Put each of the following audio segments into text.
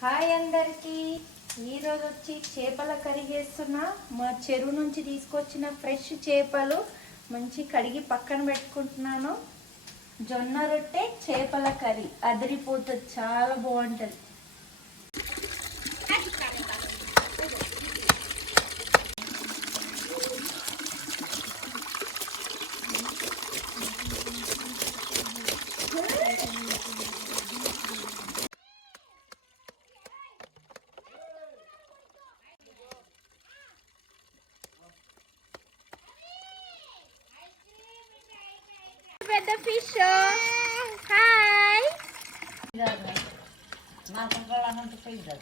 Hi అందరికి. ఈరోజు వచ్చి చేపల కర్రీ చేస్తున్నా. మా చెరువు నుంచి తీసుకొచ్చిన ఫ్రెష్ చేపలు మంచి కడిగి పక్కన పెట్టుకుంటున్నాను. జొన్న రొట్టె చేపల కర్రీ. అదిరిపోతుంది చాలా బాగుంటుంది పెద్ద ఫిష్ హాయ్ అదేనా మనం మన గుత్తకిచ్చా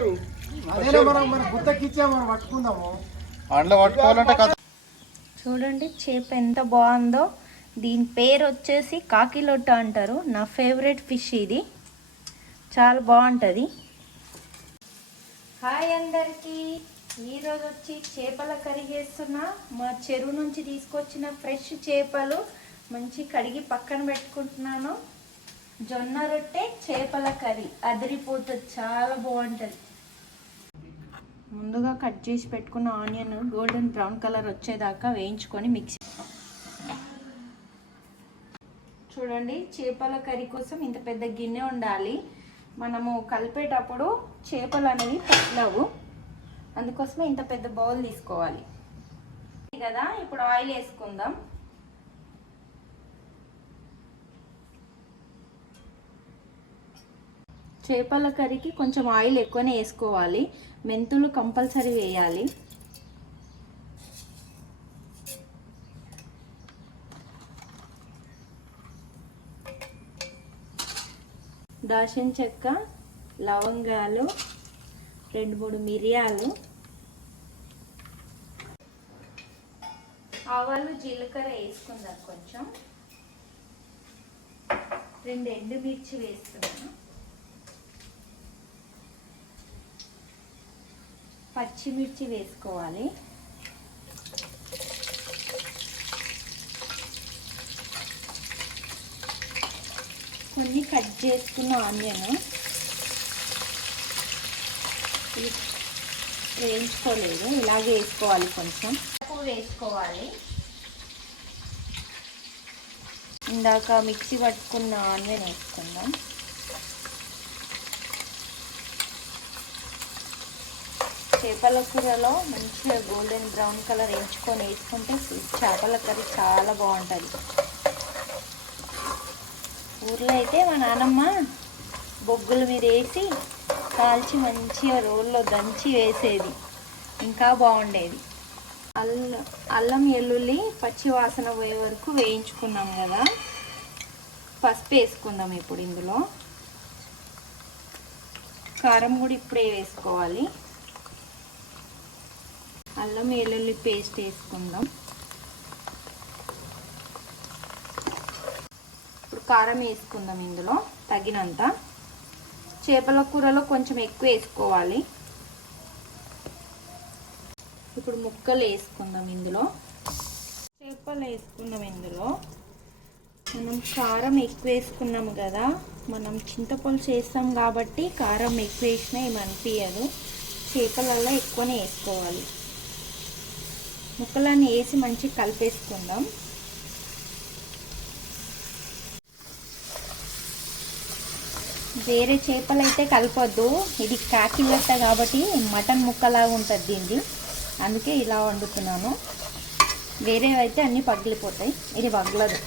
మనం పట్టుకుందాము. అండ్ల పట్టుకోవాలంటే కథ. చూడండి చేప ఎంత బాగుందో. దీని పేరు వచ్చేసి కాకిలొట్ట అంటారు. నా ఫేవరెట్ ఫిష్ ఇది. చాలా బాగుంటుంది. హాయ్ అందరికీ. ఈరోజు వచ్చి చేపల కర్రీ చేస్తున్నా. మా చెరువు నుంచి తీసుకొచ్చిన ఫ్రెష్ చేపలు మంచి కడిగి పక్కన పెట్టుకుంటున్నాను. జొన్న రొట్టె చేపల కర్రీ. అదిరిపోతుంది. చాలా బాగుంటుంది. కట్ చేసి పెట్టుకున్న ఆనియన్ గోల్డెన్ బ్రౌన్ కలర్ వచ్చేదాకా వేయించుకొని మిక్సీ చూడండి చేపల కర్రీ కోసం ఇంత పెద్ద గిన్నె ఉండాలి. మనము కలిపేటప్పుడు చేపలు అనేవి పట్లవు అందుకోసమే ఇంత పెద్ద బౌల్ తీసుకోవాలి. కదా ఇప్పుడు ఆయిల్ వేసుకుందాం. చేపల కర్రీకి కొంచెం ఆయిల్ ఎక్కువనే వేసుకోవాలి. మెంతులు కంపల్సరీ వేయాలి. దాల్చిన చెక్క లవంగాలు రెండు మూడు మిరియాలు ఆవాలు జీలకర్ర వేసుకుందాం కొంచెం. రెండు ఎండుమిర్చి వేస్తున్నాను. పచ్చిమిర్చి వేసుకోవాలి. కొన్ని కట్ చేసుకున్న ఆనియన్ వేయించుకోలేదు. ఇలాగే వేసుకోవాలి కొంచెం. ఉప్పు వేసుకోవాలి. ఇందాక మిక్సీ పట్టుకున్న ఆనియన్ వేసుకుందాం. చేపల కూరలో మంచిగా గోల్డెన్ బ్రౌన్ కలర్ వేయించుకొని వేసుకుంటే చేపల కర్రీ చాలా బాగుంటుంది. ఊర్లో అయితే మా నాన్నమ్మ బొగ్గుల మీద వేసి కాల్చి మంచిగా రోల్లో దంచి వేసేది. ఇంకా బాగుండేది. అల్లం అల్లం వెల్లుల్లి పచ్చి వాసన పోయే వరకు వేయించుకున్నాం కదా. పసుపు వేసుకుందాం ఇప్పుడు ఇందులో. కారం కూడా ఇప్పుడే వేసుకోవాలి. అల్లం వెల్లుల్లి పేస్ట్ వేసుకుందాం. ఇప్పుడు కారం వేసుకుందాం ఇందులో తగినంత. చేపల కూరలో కొంచెం ఎక్కువ వేసుకోవాలి. ఇప్పుడు ముక్కలు వేసుకుందాం ఇందులో. చేపలు వేసుకుందాం ఇందులో. మనం కారం ఎక్కువ వేసుకున్నాం కదా మనం చింతపులుసు వేస్తాం కాబట్టి కారం ఎక్కువ వేసినా ఏమనిపించదు చేపలల్లో చేపలలో ఎక్కువనే వేసుకోవాలి. ముక్కలన్నీ వేసి మంచిగా కలిపేసుకుందాం. వేరే చేపలు అయితే కలపొద్దు. ఇది కాకిలట్ట కాబట్టి మటన్ ముక్కలాగా ఉంటుంది దీన్ని అందుకే ఇలా వండుతున్నాను. వేరేవి అయితే అన్నీ పగిలిపోతాయి. ఇది పగలదు.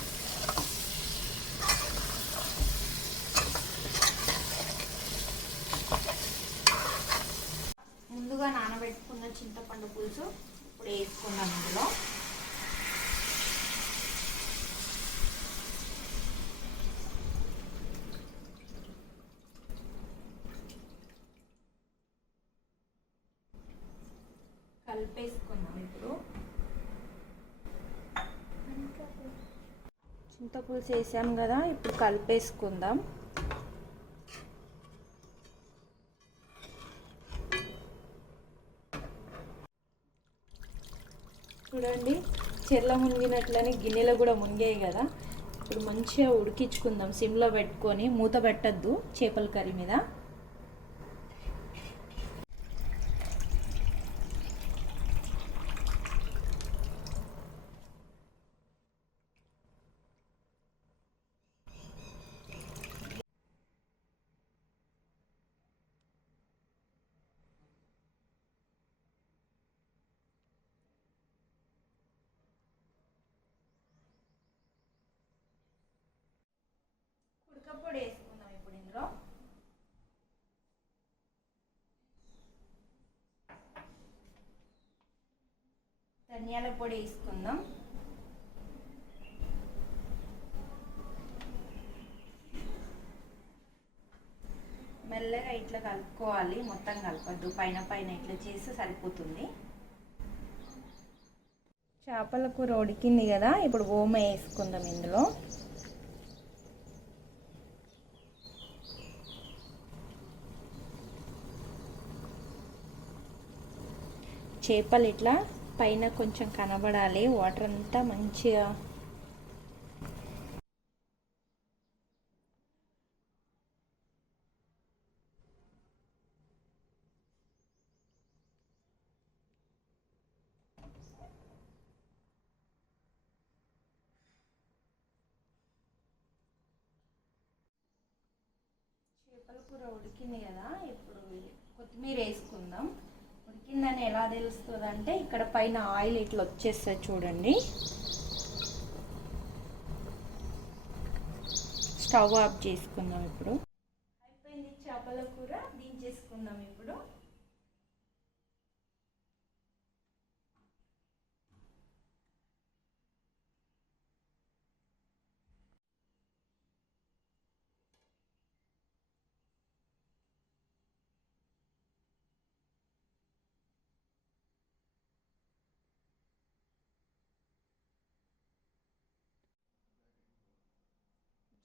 ముందుగా నానబెట్టుకున్న చింతపండు పులుసు. ఇప్పుడు వేసుకున్నాం ఇందులో. కలిపేసుకుందాం ఇప్పుడు. చింతపులుసు వేసాం కదా ఇప్పుడు కలిపేసుకుందాం. చూడండి. చెర్ల మునిగినట్లని గిన్నెలో కూడా మునిగాయి కదా. ఇప్పుడు మంచిగా ఉడికించుకుందాం. సిమ్లో పెట్టుకొని మూత పెట్టద్దు చేపల కర్రీ మీద ఉడకపొడి వేసుకుందాం ఇప్పుడు ఇందులో ధనియాల పొడి వేసుకుందాం. మెల్లగా ఇట్లా కలుపుకోవాలి మొత్తం కలపద్దు. పైన పైన ఇట్లా చేస్తే సరిపోతుంది. చేపల కూర ఉడికింది కదా ఇప్పుడు ఓమ వేసుకుందాం ఇందులో. చేపలు ఇట్లా పైన కొంచెం కనబడాలి. వాటర్ అంతా మంచిగా చేపల కూర ఉడికింది కదా ఇప్పుడు కొత్తిమీర వేసుకుందాం. ఉడికిందని ఎలా తెలుస్తుంది అంటే ఇక్కడ పైన ఆయిల్ ఇట్లా వచ్చేస్తుంది చూడండి. స్టవ్ ఆఫ్ చేసుకుందాం ఇప్పుడు. అయిపోయింది చేపల కూర దించేసుకుందాం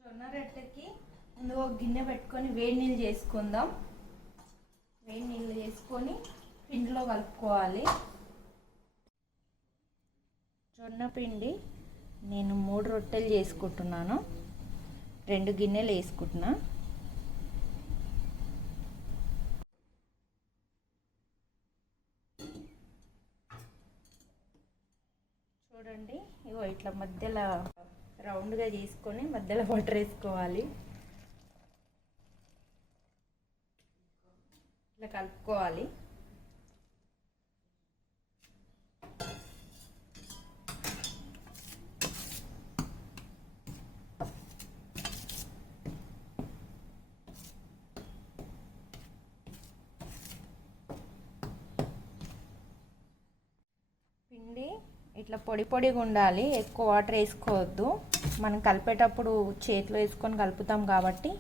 ఇప్పుడు జొన్న రొట్టెకి ముందు ఒక గిన్నె పెట్టుకొని వేడి నీళ్ళు చేసుకుందాం. వేడి నీళ్ళు చేసుకొని పిండిలో కలుపుకోవాలి. జొన్న పిండి నేను మూడు రొట్టెలు చేసుకుంటున్నాను. రెండు గిన్నెలు వేసుకుంటున్నా. చూడండి ఇగో ఇట్లా మధ్యలో రౌండ్గా చేసుకొని మధ్యలో వాటర్ వేసుకోవాలి. ఇట్లా కలుపుకోవాలి పిండి ఇట్లా పొడి పొడిగా ఉండాలి. ఎక్కువ వాటర్ వేసుకోవద్దు. మనం కలిపేటప్పుడు చేతిలో వేసుకొని కలుపుతాం కాబట్టి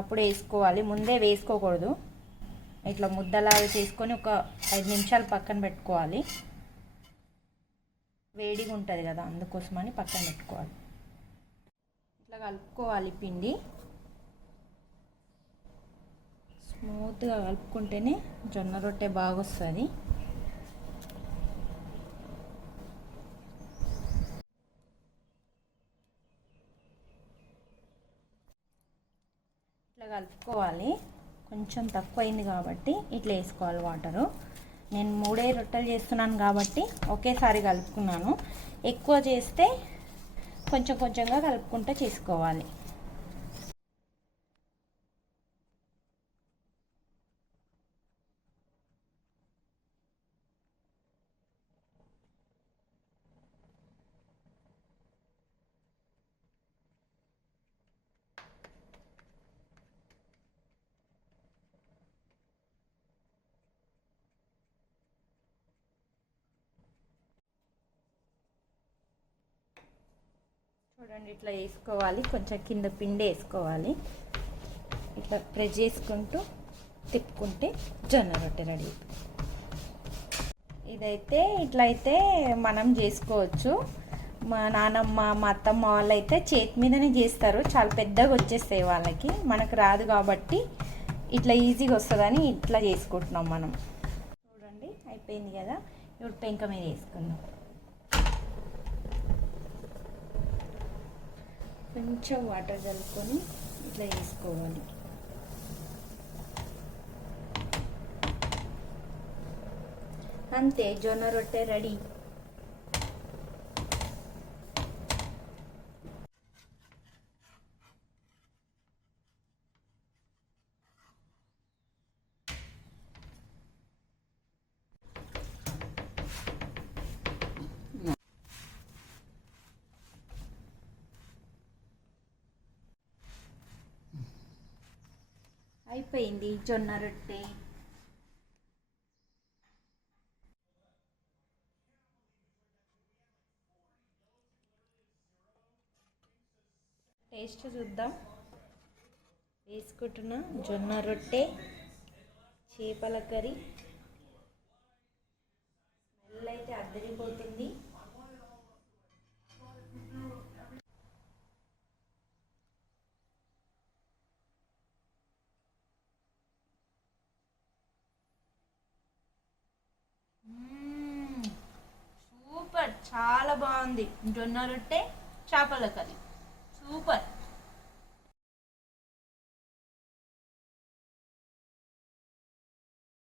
అప్పుడు వేసుకోవాలి. ముందే వేసుకోకూడదు. ఇట్లా ముద్దలాగా చేసుకొని ఒక ఐదు నిమిషాలు పక్కన పెట్టుకోవాలి. వేడిగా ఉంటుంది కదా అందుకోసమని పక్కన పెట్టుకోవాలి. ఇట్లా కలుపుకోవాలి పిండి. స్మూత్గా కలుపుకుంటేనే జొన్న రొట్టె బాగా వస్తుంది ఇట్లా కలుపుకోవాలి. కొంచెం తక్కువ అయింది కాబట్టి ఇట్లా వేసుకోవాలి వాటరు. నేను మూడే రొట్టెలు చేస్తున్నాను కాబట్టి ఒకేసారి కలుపుకున్నాను. ఎక్కువ చేస్తే కొంచెం కొంచెంగా కలుపుకుంటూ చేసుకోవాలి. చూడండి ఇట్లా వేసుకోవాలి. కొంచెం కింద పిండి వేసుకోవాలి. ఇట్లా ప్రెస్ చేసుకుంటూ తిప్పుకుంటే జొన్న రొట్టె రెడీ ఇదైతే ఇట్లయితే మనం చేసుకోవచ్చు. మా నానమ్మ మా అత్తమ్మ వాళ్ళు అయితే చేతి మీదనే చేస్తారు. చాలా పెద్దగా వచ్చేస్తాయి వాళ్ళకి. మనకు రాదు కాబట్టి ఇట్లా ఈజీగా వస్తుందని ఇట్లా చేసుకుంటున్నాం మనం. చూడండి అయిపోయింది కదా? ఇప్పుడు పెంక మీద వేసుకుందాం. కొంచెం వాటర్ కలుపుకొని ఇట్లా వేసుకోవాలి అంతే జొన్న రొట్టె రెడీ. అయిపోయింది జొన్న రొట్టె. టేస్ట్ చూద్దాం. వేసుకుంటున్న జొన్న రొట్టె చేపల కర్రీ. స్మెల్ అయితే అద్దరిపోతుంది మ్మ్. సూపర్ చాలా బాగుంది. జొన్న రొట్టె చేపల కర్రీ. సూపర్.